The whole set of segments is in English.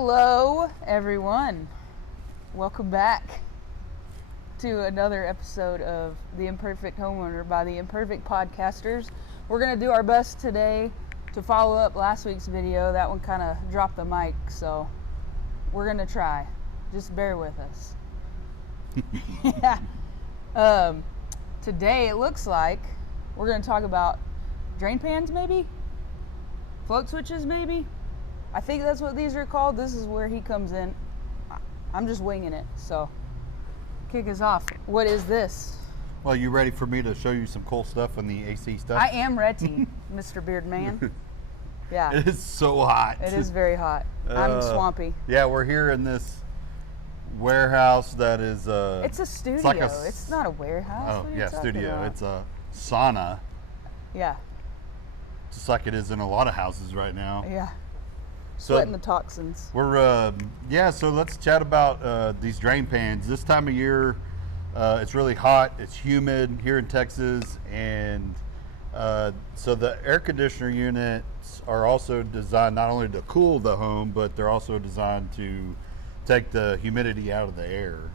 Hello, everyone. Welcome back to another episode of The Imperfect Homeowner by The Imperfect Podcasters. We're going to do our best today to follow up last week's video. That one kind of dropped the mic, so we're going to try. Just bear with us. Yeah. Today it looks like we're going to talk about drain pans, maybe? Float switches, maybe? I think that's what these are called. This is where he comes in. I'm just winging it, so kick us off. What is this? Well, you ready for me to show you some cool stuff on the AC stuff? I am ready, Mr. Beardman. Yeah. It is so hot. It is very hot. I'm swampy. Yeah, we're here in this warehouse that is it's a studio. It's not a warehouse. Oh, yeah, studio. About? It's a sauna. Yeah. Just like it is in a lot of houses right now. Yeah. So Sweating the toxins. We're so let's chat about these drain pans. This time of year, it's really hot. It's humid here in Texas, and so the air conditioner units are also designed not only to cool the home, but they're also designed to take the humidity out of the air.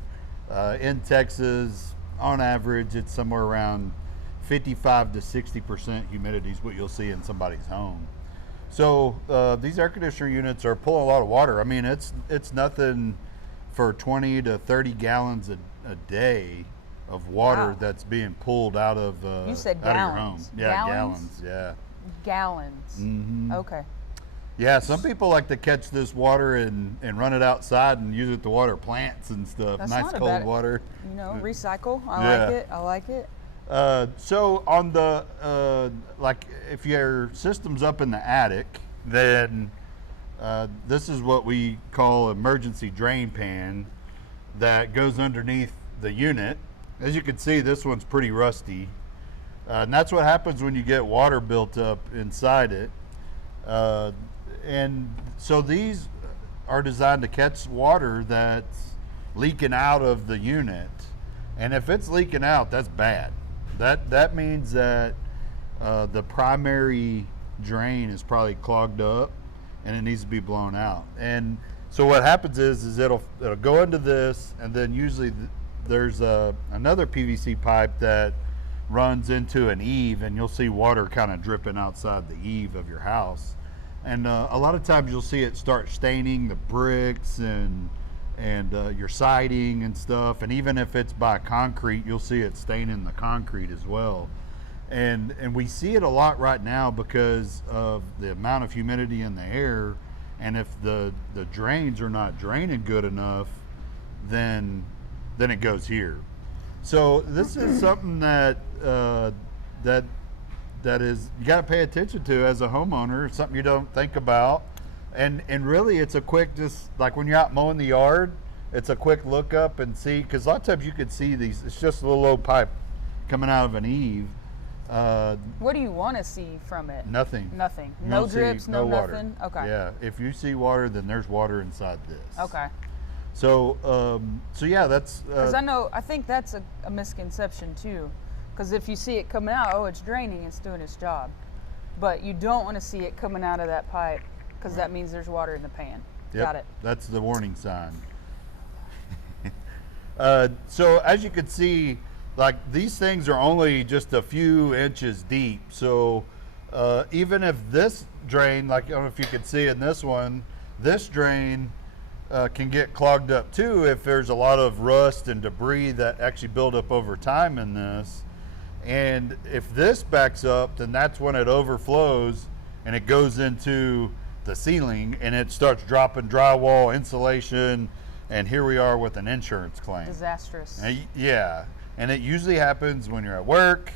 In Texas, on average, it's somewhere around 55 to 60% humidity is what you'll see in somebody's home. So these air conditioner units are pulling a lot of water. I mean, it's nothing for 20 to 30 gallons a day of water. Wow. That's being pulled out of you said out gallons. of your home. Yeah, gallons. Yeah. Gallons. Mm-hmm. Okay. Yeah, some people like to catch this water and run it outside and use it to water plants and stuff. That's nice not cold bad, water. You know, recycle. I like it. So on the like if your system's up in the attic, then this is what we call emergency drain pan that goes underneath the unit. As you can see, this one's pretty rusty, and that's what happens when you get water built up inside it. And so these are designed to catch water that's leaking out of the unit, and if it's leaking out, that's bad. That means that the primary drain is probably clogged up and it needs to be blown out. And so what happens is it'll go into this, and then usually there's another PVC pipe that runs into an eave, and you'll see water kind of dripping outside the eave of your house. And a lot of times you'll see it start staining the bricks and your siding and stuff, and even if it's by concrete, you'll see it staining the concrete as well. And we see it a lot right now because of the amount of humidity in the air, and if the drains are not draining good enough, then it goes here. So this is something that is you got to pay attention to as a homeowner. It's something you don't think about. And really, it's a quick, just like when you're out mowing the yard, it's a quick look up and see, because a lot of times you could see these, it's just a little old pipe coming out of an eave. What do you want to see from it? Nothing. Nothing. No drips, no water. Nothing? Okay. Yeah, if you see water, then there's water inside this. Okay. So, yeah, that's... Because I think that's a misconception too. Because if you see it coming out, oh, it's draining, it's doing its job. But you don't want to see it coming out of that pipe, because that means there's water in the pan. Yep, Got it. That's the warning sign. So as you can see, like these things are only just a few inches deep. So even if this drain, like I don't know if you can see in this one, this drain can get clogged up too if there's a lot of rust and debris that actually build up over time in this. And if this backs up, then that's when it overflows and it goes into the ceiling, and it starts dropping drywall, insulation, and here we are with an insurance claim. Disastrous. Yeah, and it usually happens when you're at work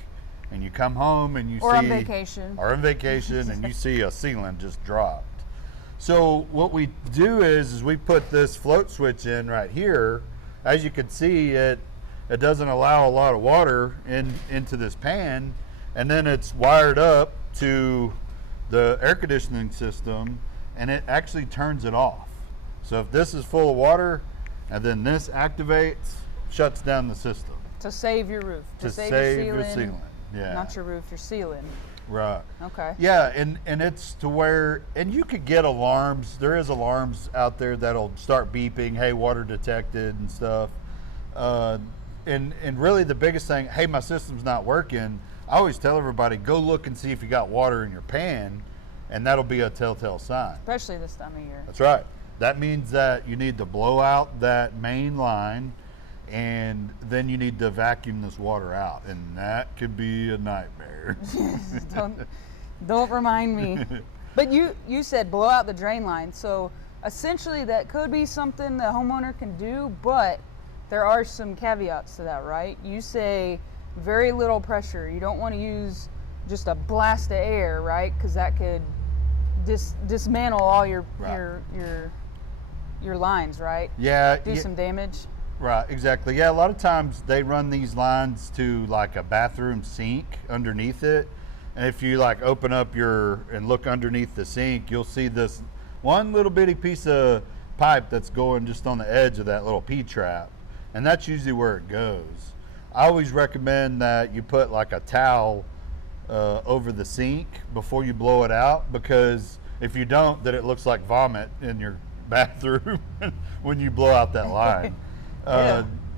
and you come home and you or on vacation. Or on vacation and you see a ceiling just dropped. So what we do is we put this float switch in right here. As you can see, it doesn't allow a lot of water into this pan, and then it's wired up to the air conditioning system, and it actually turns it off. So if this is full of water and then this activates, shuts down the system. To save your roof. To save your ceiling. Yeah. Not your roof, your ceiling. Right. Okay. Yeah, and it's to where, and you could get alarms. There is alarms out there that'll start beeping, hey, water detected and stuff. Uh, and really the biggest thing, hey, my system's not working. I always tell everybody, go look and see if you got water in your pan, and that'll be a telltale sign. Especially this time of year. That's right. That means that you need to blow out that main line, and then you need to vacuum this water out, and that could be a nightmare. don't remind me. But you said blow out the drain line, so essentially that could be something the homeowner can do, but there are some caveats to that, right? You say very little pressure. You don't want to use just a blast of air, right? Because that could dismantle all your lines, right? Yeah. Do some damage. Right, exactly. Yeah, a lot of times they run these lines to like a bathroom sink underneath it. And if you like open up and look underneath the sink, you'll see this one little bitty piece of pipe that's going just on the edge of that little P-trap. And that's usually where it goes. I always recommend that you put like a towel over the sink before you blow it out, because if you don't, then it looks like vomit in your bathroom when you blow out that line.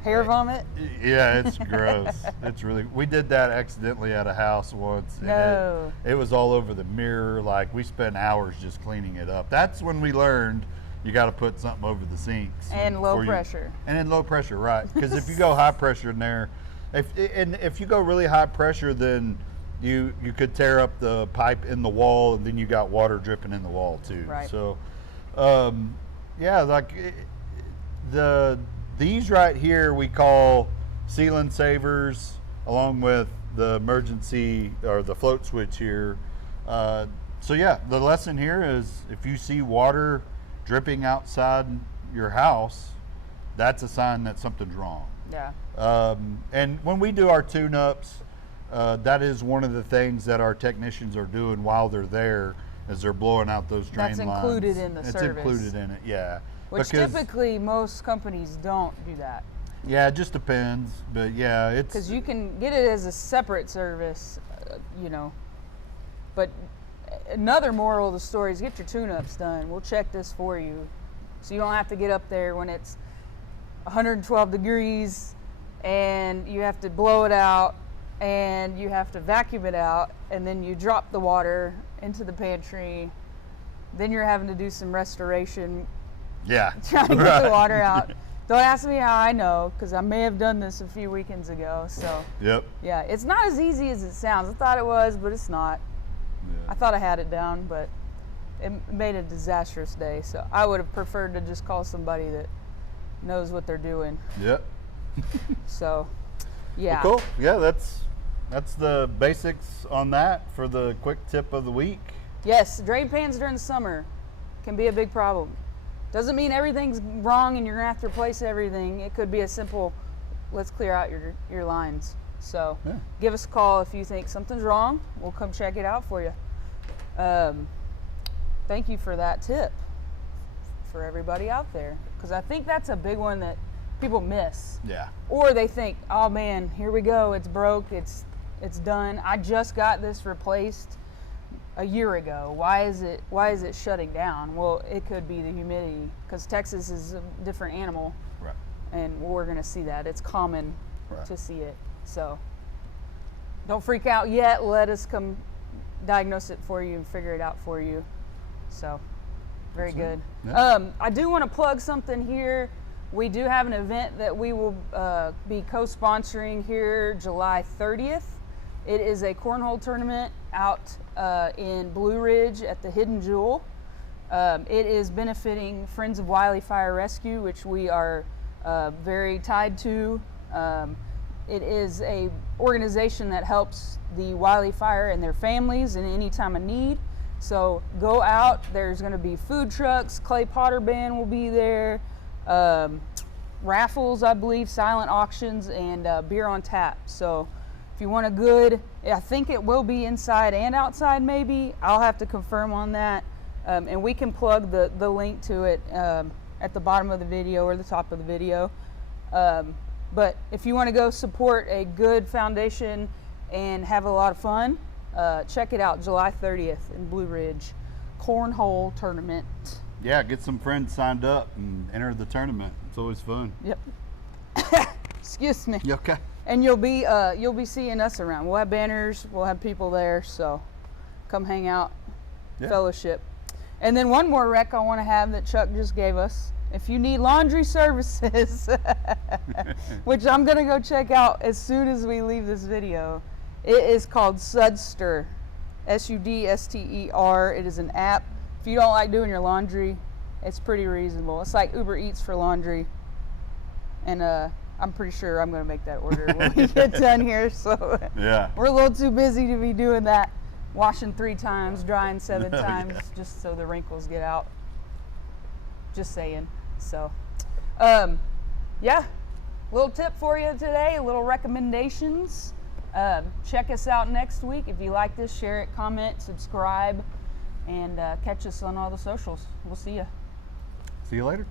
Hair vomit? Yeah, it's gross. It's really, we did that accidentally at a house once. No. And it was all over the mirror. Like, we spent hours just cleaning it up. That's when we learned you got to put something over the sinks. And low pressure. And in low pressure, right. Because if you go high pressure in there, if you go really high pressure, then you could tear up the pipe in the wall, and then you got water dripping in the wall too. Right. So, yeah, like these right here we call sealant savers, along with the emergency or the float switch here. So yeah, the lesson here is if you see water dripping outside your house, that's a sign that something's wrong. Yeah. And when we do our tune-ups, that is one of the things that our technicians are doing while they're there, as they're blowing out those drain lines. That's included in the service. It's included in it, yeah. Which typically most companies don't do that. Yeah, it just depends, but yeah, it's... Because you can get it as a separate service, but another moral of the story is get your tune-ups done. We'll check this for you, so you don't have to get up there when it's 112 degrees and you have to blow it out and you have to vacuum it out, and then you drop the water into the pantry. Then you're having to do some restoration. Yeah. Trying to get the water out. Don't ask me how I know, because I may have done this a few weekends ago. So. Yep. Yeah, it's not as easy as it sounds. I thought it was, but it's not. Yeah. I thought I had it down, but it made a disastrous day. So I would have preferred to just call somebody that knows what they're doing. Yep. So, yeah. Well, cool. Yeah, that's the basics on that for the quick tip of the week. Yes, drain pans during the summer can be a big problem. Doesn't mean everything's wrong and you're gonna have to replace everything. It could be a simple, let's clear out your lines. So yeah. Give us a call if you think something's wrong. We'll come check it out for you. Thank you for that tip for everybody out there, because I think that's a big one that people miss. Yeah. Or they think, oh man, here we go, it's broke, it's done. I just got this replaced a year ago. Why is it shutting down? Well, it could be the humidity, because Texas is a different animal. Right. And we're going to see that. It's common right. to see it. So don't freak out yet. Let us come diagnose it for you and figure it out for you. So very good. Yeah. I do want to plug something here. We do have an event that we will be co-sponsoring here July 30th. It is a cornhole tournament out in Blue Ridge at the Hidden Jewel. It is benefiting Friends of Wiley Fire Rescue, which we are very tied to. It is a organization that helps the Wiley Fire and their families in any time of need. So go out. There's going to be food trucks. Clay Potter Band will be there. Raffles, I believe, silent auctions, and beer on tap. So if you want a good, I think it will be inside and outside maybe. I'll have to confirm on that. And we can plug the link to it at the bottom of the video or the top of the video. But if you want to go support a good foundation and have a lot of fun, check it out, July 30th in Blue Ridge. Cornhole tournament. Yeah, get some friends signed up and enter the tournament. It's always fun. Yep. Excuse me. You okay? And you'll be seeing us around. We'll have banners, we'll have people there, so come hang out, fellowship. And then one more rec I want to have that Chuck just gave us. If you need laundry services, which I'm gonna go check out as soon as we leave this video, it is called Sudster, Sudster. It is an app. If you don't like doing your laundry, it's pretty reasonable. It's like Uber Eats for laundry, and I'm pretty sure I'm gonna make that order when we get done here. So yeah, we're a little too busy to be doing that. Washing 3 times, drying 7 times, just so the wrinkles get out. Just saying. So, yeah, little tip for you today, a little recommendations. Check us out next week. If you like this, share it, comment, subscribe, and catch us on all the socials. We'll see you. See you later.